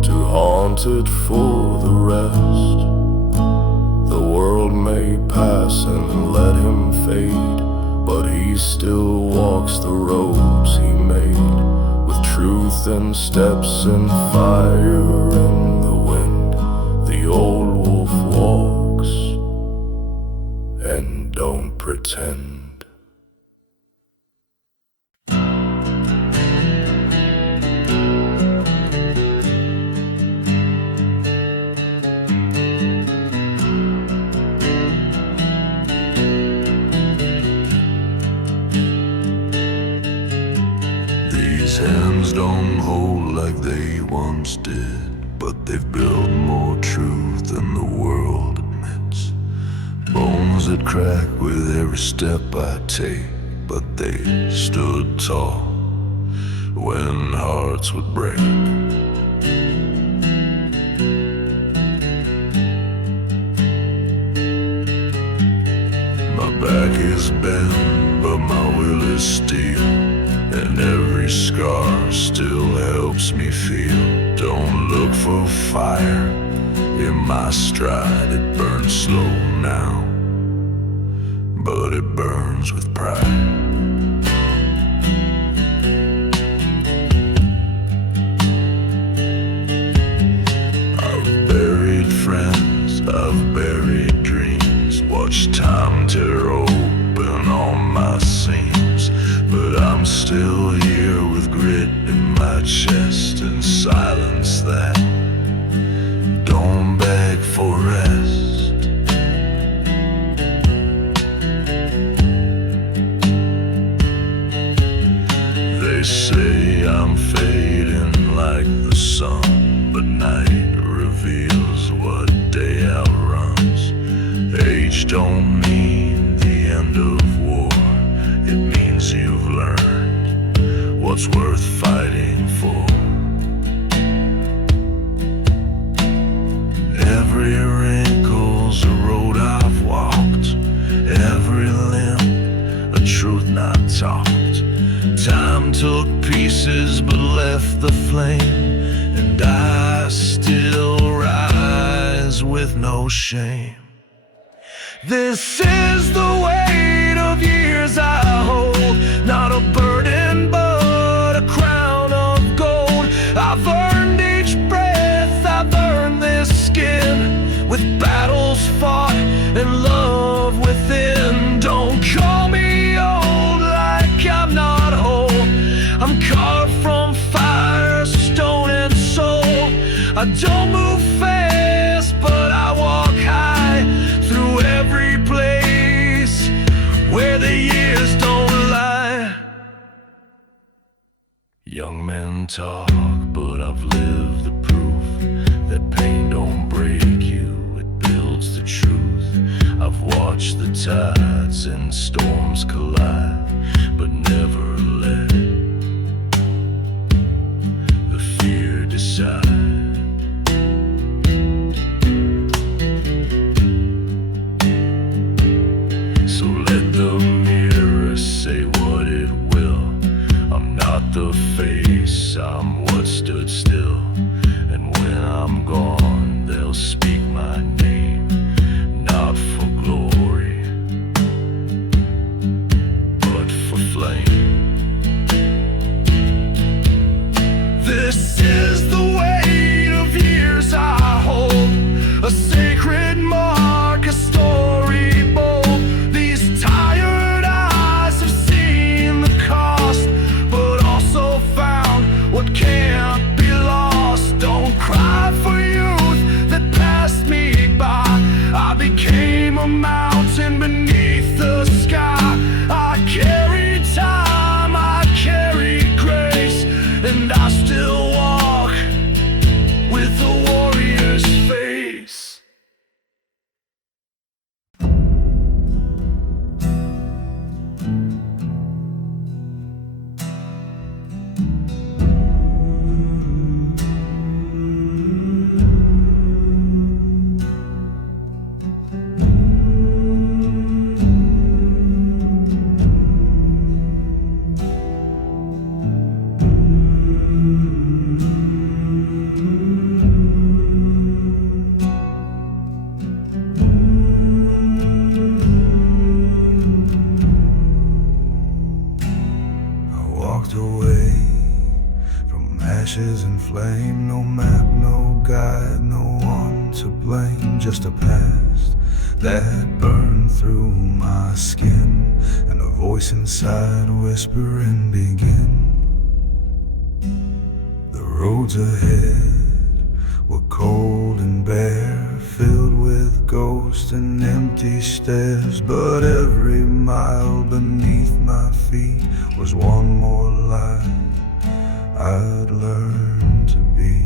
too haunted for the rest. The world may pass and let him fade, but he still walks the roads he made, with truth in steps and fire in the wind. The old wolf walks and don't pretend. These hands don't hold like they once did, but they've built more truth than the world admits. Bones that crack with every step I take, but they stood tall when hearts would break. My back is bent, but my will is steel, and every scar still helps me feel. Don't look for fire in my stride, it burns slow now, but it burns with pride. I've buried friends, I've buried dreams, watched time tear open all my seams, but I'm still here with grit in my chest and silence that don't beg for rest. They say I'm fading like the sun, but night reveals what day outruns. Age don't mean the end of war, it means you've learned what's worth fighting for. Every wrinkle's a road I've walked, every limb a truth not talked. Time took pieces but left the flame, and I still rise with no shame. This is the weight of years I hold, not a burden but a crown of gold. I've earned each breath, I've earned this skin, with battles fought and love within. Don't call me old like I'm not whole, I'm carved from fire, stone and soul. I don't move fast, but I walk high through every place where the years don't lie. can talk, but I've lived the proof that pain don't break you, it builds the truth. I've watched the tides and storms collide, but never let the fear decide. So let the mirror say what it will. I'm not the face, I'm what stood still. And when I'm gone, they'll speak my name, not for glory, but for flame. This is the weight of years I hold, a sacred mark, a story bold. These tired eyes have seen the cost, but also found what can't be lost. Don't cry for youth that passed me by. I became a mountain beneath the sky. I carry time, I carry grace, and I still walk with a warrior's face. Walked away from ashes and flame. No map, no guide, no one to blame. Just a past that burned through my skin, and a voice inside whispering, begin. The roads ahead were cold and bare, filled with ghosts and empty stairs. But every mile beneath my feet was one more lie I'd learned to be.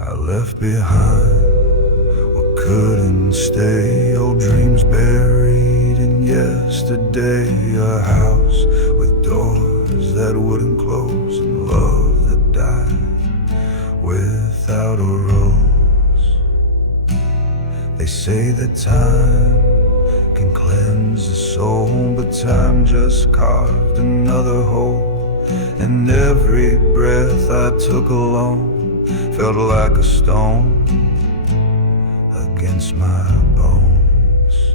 I left behind what couldn't stay, old dreams buried in yesterday. A house with doors that wouldn't close, and love that died without a rose. They say that time can cleanse the soul, but time just carved another hole. And every breath I took alone felt like a stone against my bones.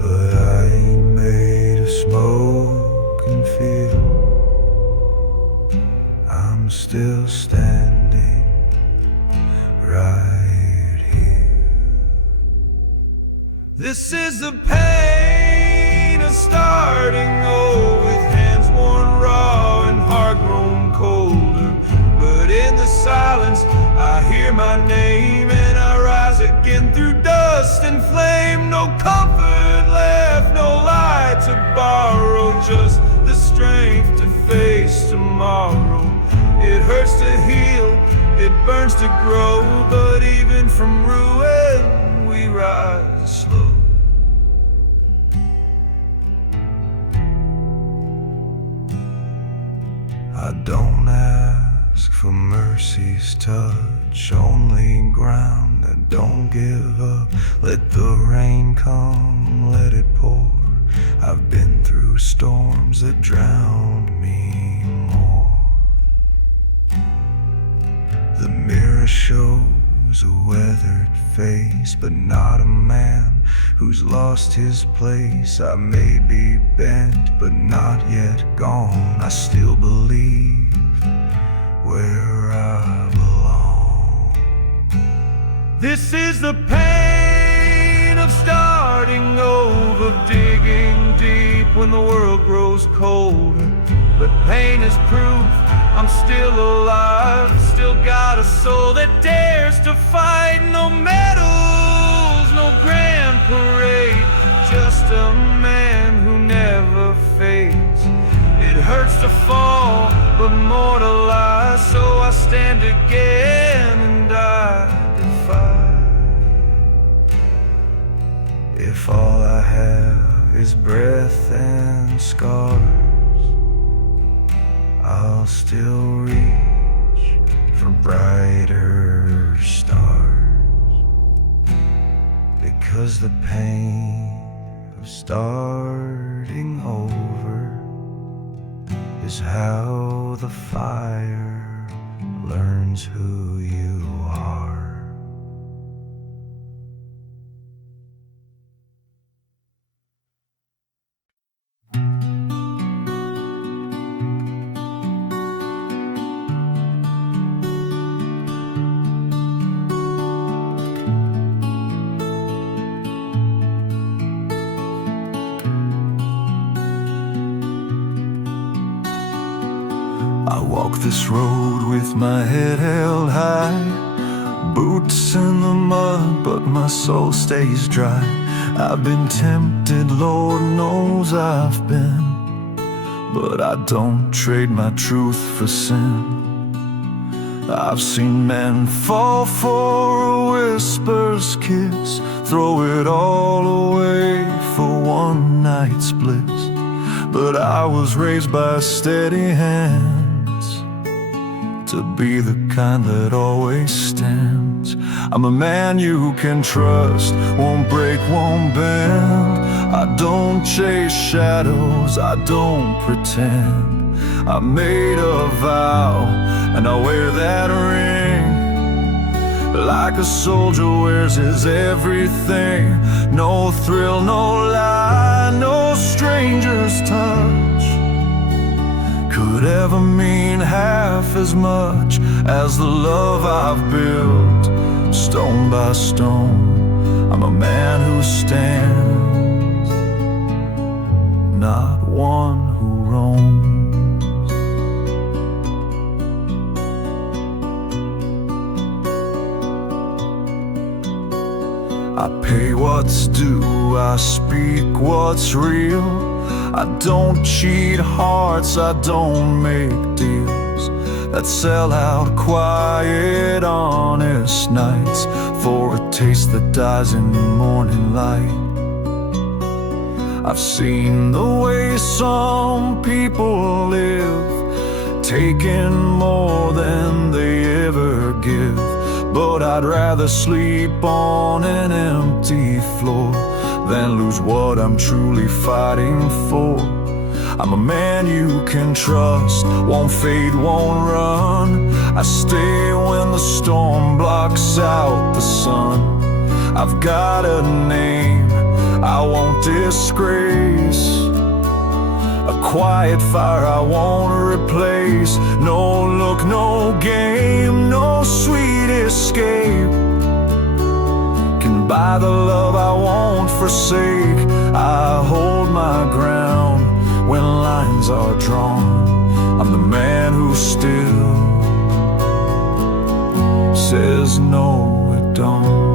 But I ain't made of smoke and fear. I'm still standing right here. This is the pain of starting over, with hands worn raw and heart grown colder. But in the silence I hear my name, and I rise again through dust and flame. No comfort left, no light to borrow, just the strength to face tomorrow. It hurts to heal, it burns to grow, but even from ruin we rise slow. I don't ask for mercy's touch, only ground that don't give up. Let the rain come, let it pour. I've been through storms that drowned me more. The mirror shows a weathered face, but not a man who's lost his place. I may be bent, but not yet gone. I still believe where I belong. This is the pain of starting over, digging deep when the world grows colder. But pain is proof I'm still alive, still got a soul that dares to fight. No medals, no grand parade, just a man who hurts to fall, but more to lie. So I stand again and I defy. If all I have is breath and scars, I'll still reach for brighter stars, because the pain of starting over is how the fire learns who you are. I walk this road with my head held high, boots in the mud, but my soul stays dry. I've been tempted, Lord knows I've been, but I don't trade my truth for sin. I've seen men fall for a whisper's kiss, throw it all away for one night's bliss. But I was raised by steady hands to be the kind that always stands. I'm a man you can trust, won't break, won't bend. I don't chase shadows, I don't pretend. I made a vow and I wear that ring, like a soldier wears his everything. No thrill, no lie, no stranger's touch could ever mean half as much as the love I've built, stone by stone. I'm a man who stands, not one who roams. I pay what's due, I speak what's real. I don't cheat hearts, I don't make deals that sell out quiet, honest nights for a taste that dies in the morning light. I've seen the way some people live, taking more than they ever give. But I'd rather sleep on an empty floor than lose what I'm truly fighting for. I'm a man you can trust, won't fade, won't run. I stay when the storm blocks out the sun. I've got a name I won't disgrace, a quiet fire I won't replace. No look, no game, no sweet escape can buy the love I won't forsake. I hold my ground when lines are drawn. I'm the man who still says no, it don't.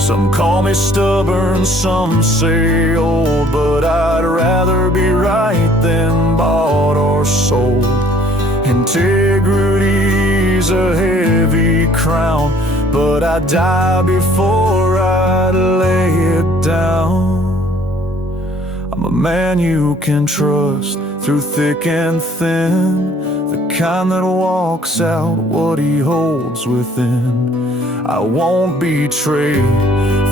Some call me stubborn, some say old, but I'd rather be right than bought or sold. Integrity's a heavy crown, but I'd die before I'd lay it down. I'm a man you can trust through thick and thin, the kind that walks out what he holds within. I won't betray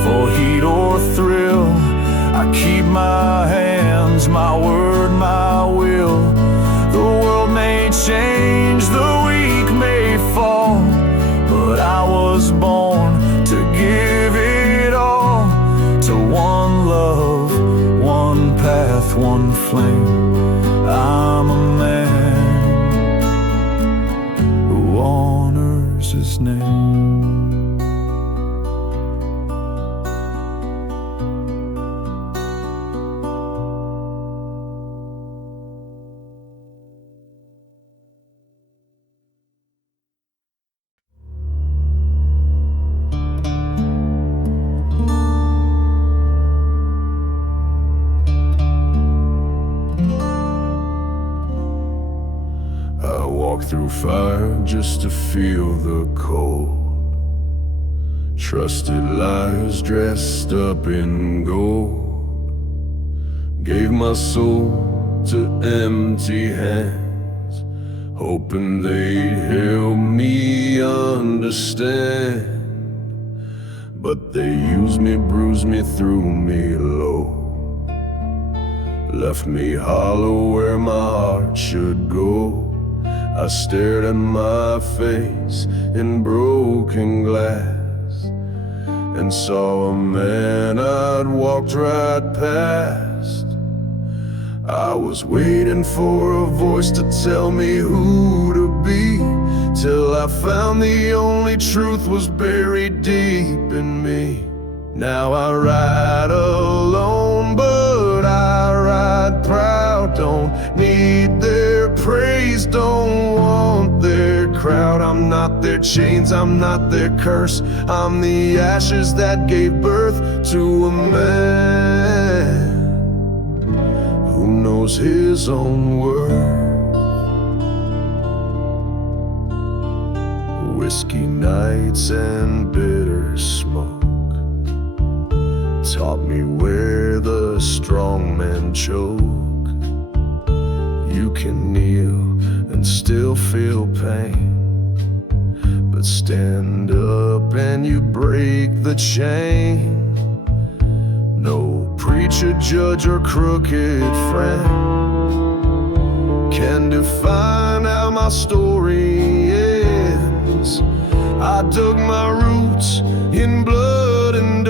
for heat or thrill. I keep my hands, my word, my will. The world may change, the weak may fall, but I was born to give it all to one love, one path, one flame. I'm a man who honors his name. through fire just to feel the cold. Trusted liars dressed up in gold. Gave my soul to empty hands, hoping they'd help me understand. But they used me, bruised me, threw me low, left me hollow where my heart should go. I stared at my face in broken glass and saw a man I'd walked right past. I was waiting for a voice to tell me who to be, till I found the only truth was buried deep in me. Now I ride alone, but I ride proud. Don't need their praise, don't want their crowd. I'm not their chains, I'm not their curse. I'm the ashes that gave birth to a man who knows his own worth. Whiskey nights and bitter smoke taught me where the strong men choke. You can kneel and still feel pain, but stand up and you break the chain. No preacher, judge, or crooked friend can define how my story ends. I dug my roots in blood and